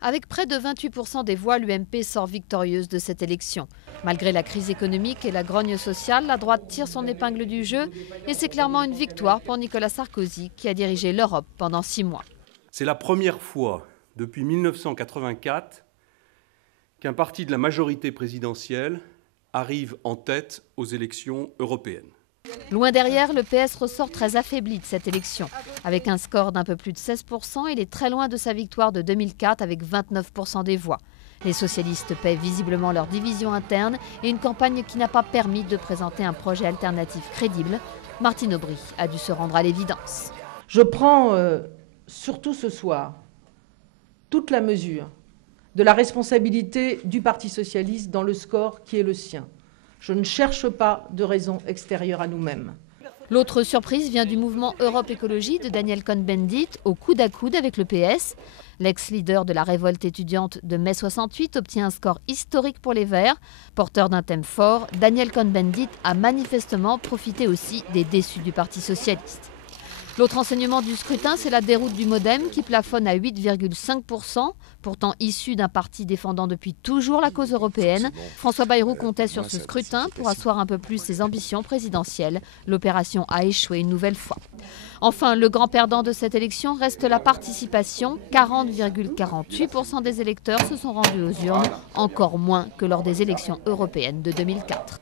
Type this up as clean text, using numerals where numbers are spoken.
Avec près de 28% des voix, l'UMP sort victorieuse de cette élection. Malgré la crise économique et la grogne sociale, la droite tire son épingle du jeu et c'est clairement une victoire pour Nicolas Sarkozy qui a dirigé l'Europe pendant 6 mois. C'est la première fois depuis 1984 qu'un parti de la majorité présidentielle arrive en tête aux élections européennes. Loin derrière, le PS ressort très affaibli de cette élection. Avec un score d'un peu plus de 16%, il est très loin de sa victoire de 2004 avec 29% des voix. Les socialistes paient visiblement leur division interne et une campagne qui n'a pas permis de présenter un projet alternatif crédible. Martine Aubry a dû se rendre à l'évidence. Je prends surtout ce soir toute la mesure de la responsabilité du Parti socialiste dans le score qui est le sien. Je ne cherche pas de raison extérieure à nous-mêmes. L'autre surprise vient du mouvement Europe Écologie de Daniel Cohn-Bendit au coude à coude avec le PS. L'ex-leader de la révolte étudiante de mai 68 obtient un score historique pour les Verts. Porteur d'un thème fort, Daniel Cohn-Bendit a manifestement profité aussi des déçus du Parti socialiste. L'autre enseignement du scrutin, c'est la déroute du MoDem qui plafonne à 8,5%, pourtant issu d'un parti défendant depuis toujours la cause européenne. François Bayrou comptait sur ce scrutin pour asseoir un peu plus ses ambitions présidentielles. L'opération a échoué une nouvelle fois. Enfin, le grand perdant de cette élection reste la participation. 40,48% des électeurs se sont rendus aux urnes, encore moins que lors des élections européennes de 2004.